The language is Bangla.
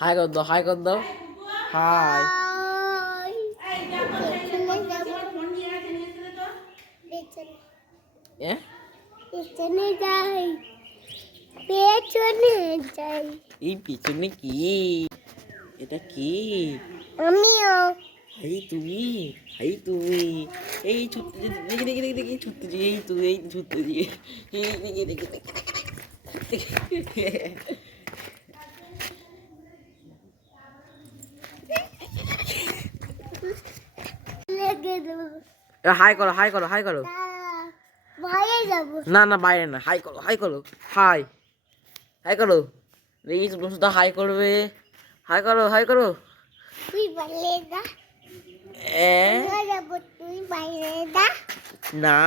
হাই কর দাও, হাই কর দাও, হাই। এ পেছনে যাই, পেছনে যাই। এই পিছনে কি? এটা কি? আমিও। হাই তুমি, হাই তুমি। এই ছুটতে দেখি দেখি দেখি দেখি ছুটতে দিকে, এই তুই এই ছুটতে দিকে, এই দেখি দেখি দেখি। লেগে দেবো। হাই করো, হাই করো, হাই করো। ভয়ে যাবো। না না বাইরে না, হাই করো, হাই করো, হাই, হাই করো। দেখি তুমি শুধু হাই করবে, হাই করো, হাই করো। তুই বাইরে যা, এ আমরা যাবো, তুই বাইরে যা। না